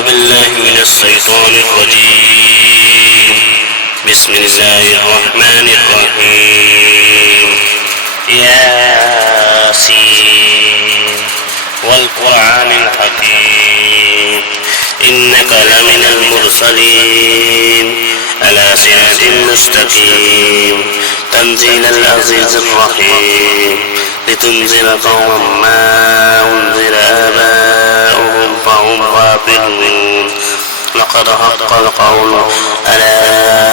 أعوذ بالله من الشيطان الرجيم. بسم الله الرحمن الرحيم. ياسين والقرآن الحكيم إنك لمن المرسلين على صراط مستقيم تنزيل العزيز الرحيم لتنذر قوما ما أنذر آباؤهم فهم غافلون لقد حق القول على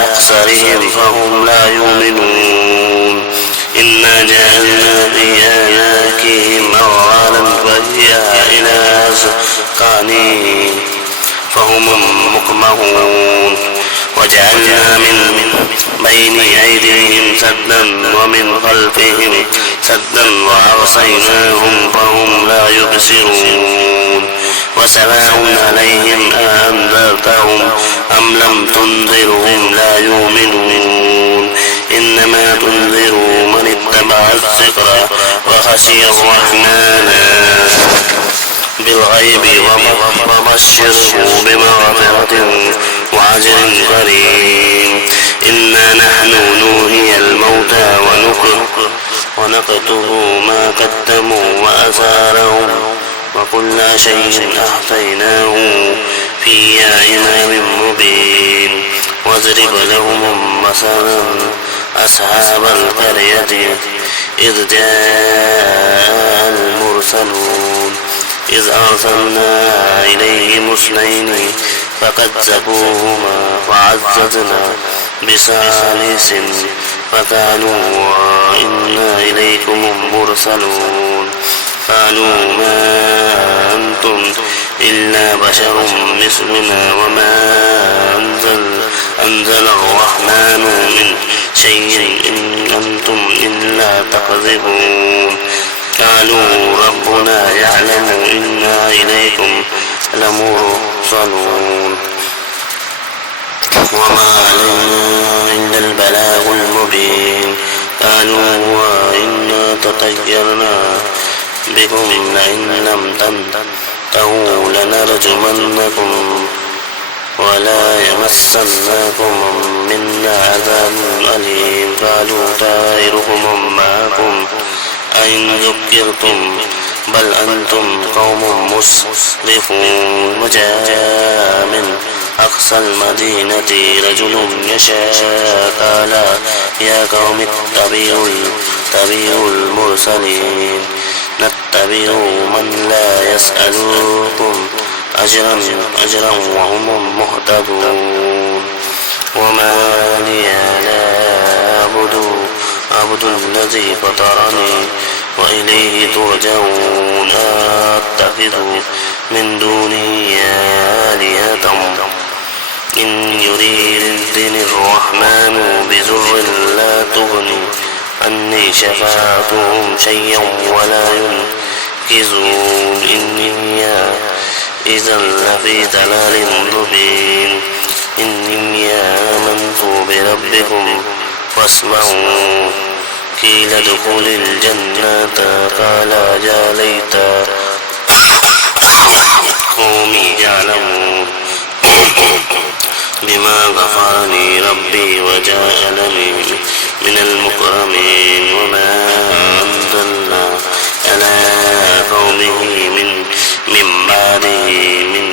أكثرهم فهم لا يؤمنون إنا جعلنا في أعناقهم أغلالا فهي إلى أذقانهم فهم مقمحون وجعلنا من بين أيديهم سدا ومن خلفهم سدا وأغشيناهم فهم لا يبصرون وسواء عليهم أأنذرتهم أم لم تنذرهم لا يؤمنون إنما تنذر من اتبع الذكر وخشي الرحمن بالغيب وبشره بمغفرة وأجر كريم. إنا نحن نحيي الموتى ونكتب ما قدموا وآثارهم وكل شيء أحصيناه في إمام مبين. واضرب لهم مثلا أصحاب القرية إذ جاء المرسلون إذ أرسلنا إليهم اثنين فكذبوهما فعززنا بثالث فقالوا إنا إليكم مرسلون قالوا ما أنتم إلا بشر مثلنا وما أنزل الرحمن من شيء إن أنتم إلا تكذبون. قالوا ربنا يعلم إنا إليكم لمرسلون وما علينا إلا البلاغ المبين. قالوا وإنا تطيرنا بكم لئن لم تنتهوا لنرجمنكم ولا يمسنكم منا عذاب أليم. قالوا طائركم معكم أئن ذكرتم بل أنتم قوم مسرفون. وجاء من أقصى المدينة رجل يشاء قال يا قوم اتبعوا المرسلين نتبع من لا يسألكم أجرا وهم مهتدون. وما لي لا أعبد الذي فطرني وإليه ترجعون. أتخذ من دونه آلهة إن يردني الرحمن بضر لا تغني عني شفاعتهم شيئا ولا ينقذون. إني إذا لفي ضلال مبين. إني آمنت بربكم فاسمعون. قيل ادخل الجنة قال يا ليت قومي يعلمون بما غفرني ربي وجعلني من المكرمين. وما أنزلنا على قومه من بعده من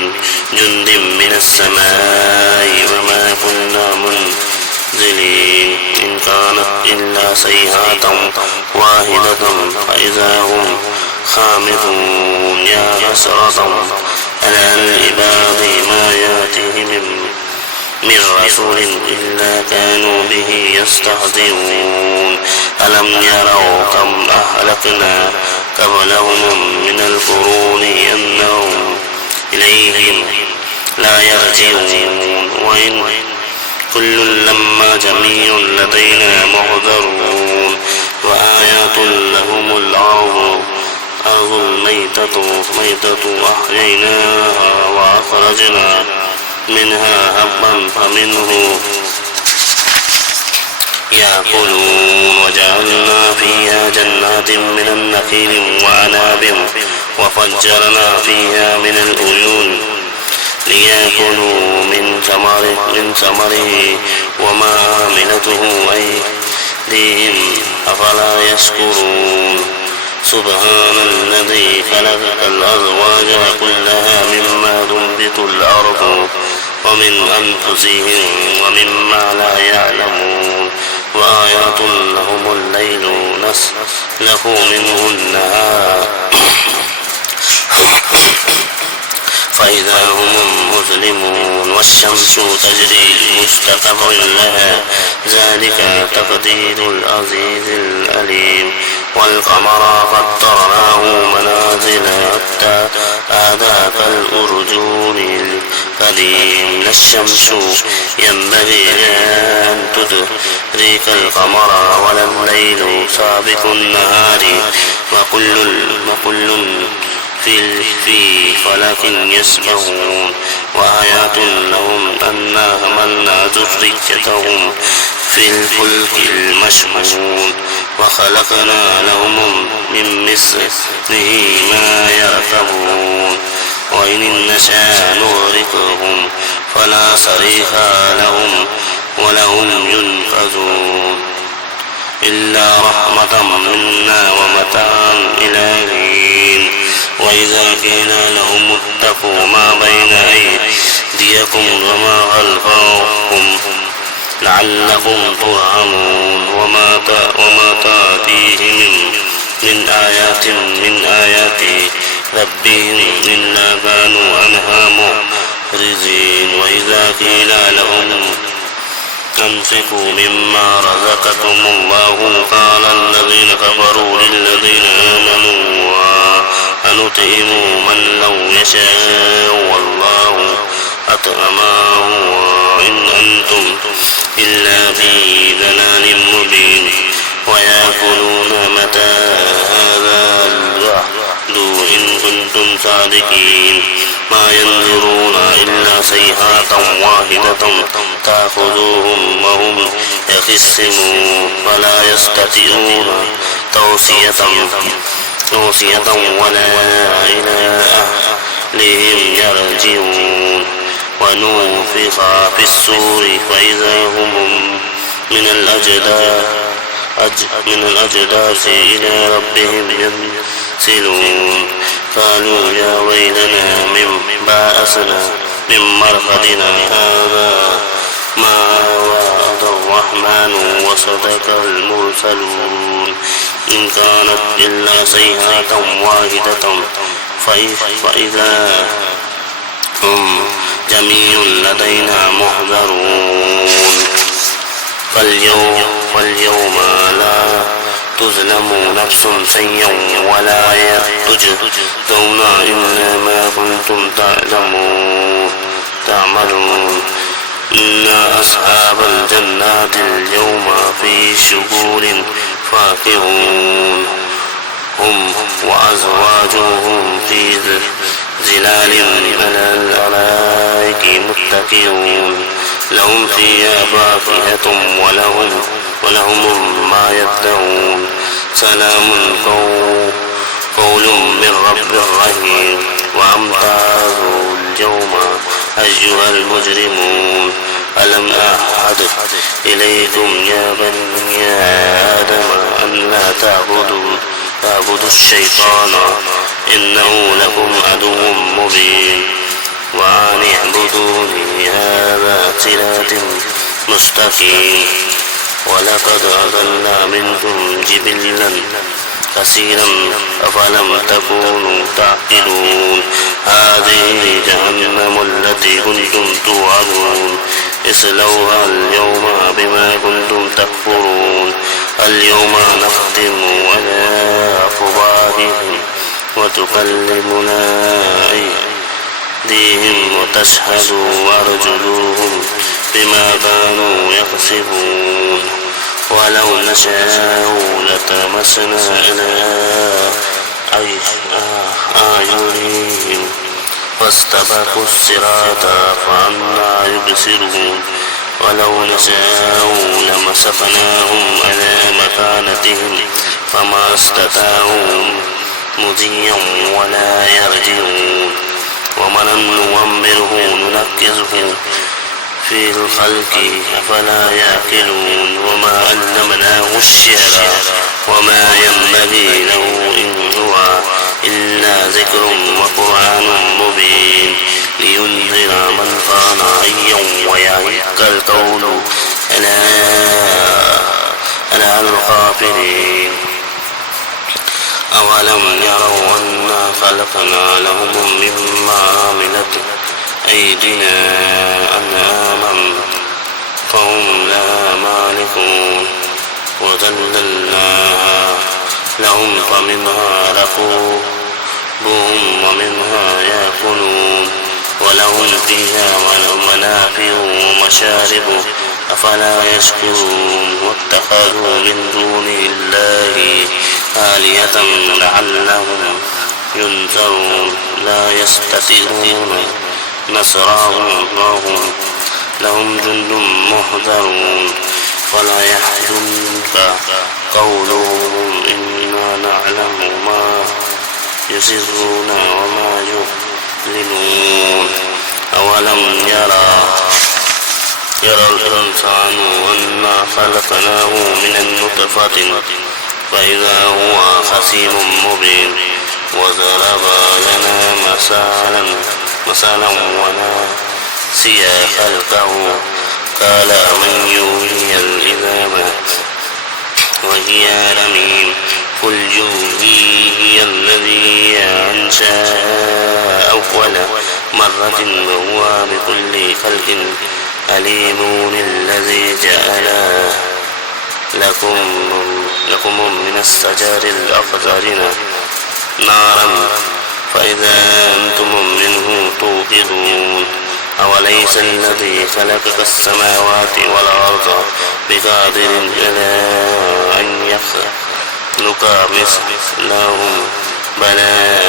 جند من السماء وما كنا منزلين إن كانت إلا صيحة واحدة فإذا هم خامدون. يا حسرة على العباد ما يأتيهم من رسول إلا كانوا به يستهزئون. ألم يروا كم أهلكنا قبلهم من القرون أنهم إليهم لا يرجعون. وإن كل لما جميع لدينا محضرون. وآيات لهم الأرض الميتة أحييناها وأخرجنا منها حبا فمنه يأكلون. وجعلنا فيها جنات من النخيل وعناب وفجرنا فيها من العيون ليأكلوا من ثمره وما عملته أيديهم أفلا يشكرون سبحان الذي خلق الأزواج كلها مما تنبت الأرض ومن أنفسهم ومما لا يعلمون وآيات لهم الليل نسلخ منه النهار فإذا هم مظلمون والشمس تجري لمستقر لها ذلك تقدير العزيز العليم والقمر قدرناه منازل حتى عاد كالأرجون القديم لا الشمس ينبغي أن تدرك القمر ولا الليل سابق النهار وكل في فلك يسبحون وآيات لهم أنا حملنا ذريتهم في الفلك المشحون وخلقنا لهم من مثله ما يركبون وإن نشاء نغرقهم فلا صريخ لهم ولهم ينقذون إلا رحمة منا ومتاعا إلى حين وإذا قيل لهم اتقوا ما بين أيديكم وما خلفكم لعلكم ترحمون وما تأتيهم من آيات ربهم إلا كانوا عنها معرضين وإذا قيل لهم أنفقوا مما رزقكم الله قال الذين كفروا للذين آمنوا أنطعم من لو يشاء والله أطعمه وإن أنتم إلا في ضلال مبين ويقولون متى هذا الوعد إن كنتم صادقين ما ينظرون إلا صيحة واحدة تأخذهم وهم يخصمون فلا يستطيعون توصية ولا إلى أهلهم يرجعون ونفخ في الصور فإذا هم من الأجداث إلى ربهم ينسلون قالوا يا ويلنا من بأسنا من مرقدنا هذا ما وعد الرحمن وصدق المرسلون إن كانت إلا صيحة واحدة فإذا هم جميع لدينا محضرون فاليوم لا تظلم نفس شيئا ولا تجزون إلا ما كنتم تعملون إن أصحاب الجنات اليوم في شغل فاكهون هم وأزواجهم في ظلال على الأرائك متكئون لهم فيها فاكهة ولهم ما يدعون سلام قول من رب رحيم وامتازوا اليوم أيها المجرمون ألم أعهد إليكم يا بني آدم أن لا تعبدوا الشيطان إنه لكم عدو مبين وأن اعبدوني هذا صراط مستقيم ولقد أضل منكم جبلا كثيرا أفلم تكونوا تعقلون هذه جهنم التي كنتم توعدون اصلوها اليوم بما كنتم تكفرون اليوم نختم على أفواههم وتكلمنا أيديهم وتشهد أرجلهم بما كانوا يكسبون ولو نشاء لطمسنا على أعينهم فاستبقوا الصراط فأنى يبصرون ولو نشاء لمسخناهم على مكانتهم فما استطاعوا مضيا ولا يرجعون ومن نؤمره ننكزه في الخلق أفلا يعقلون وما علمناه الشعر وما ينبغي له إن هو إلا ذكر وقرآن مبين لينذر من كان حيا ويحق القول على الغافلين أولم يروا أنا خلقنا لهم مما عملت أيدينا أنعاما فهم لها مالكون وذللناها لهم فمنها ركوبهم ومنها يأكلون ولهم فيها منافع ومشارب أفلا يشكرون واتخذوا من دون الله آلهة لعلهم ينصرون لا يستطيعون نصرهم وهم لهم جند محضرون ولا يحزنك قولهم إنا نعلم ما يسرون وما يعلنون أولم يرى الإنسان أنا خلقناه من النطفة فإذا هو خصيم مبين وضرب لنا مثلا ونسي خلقه قال من يحيي العظام وهي رميم قل يحييها الذي أنشأها أول مرة وهو بكل خلق عليم الذي جعل لكم من الشجر الأخضر نارا فإذا أنتم منه توقدون أوليس الذي خلق السماوات والأرض بقادر على أن يخلق مثلهم بلى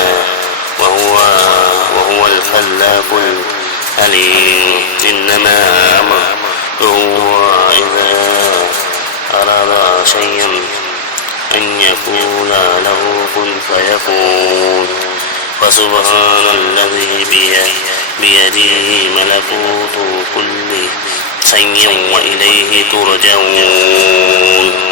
وهو الخلاق العليم إنما أمره إذا أراد شيئا أن يقول له كن فيكون فسبحان الذي بيده ملكوت كل شيء وإليه ترجعون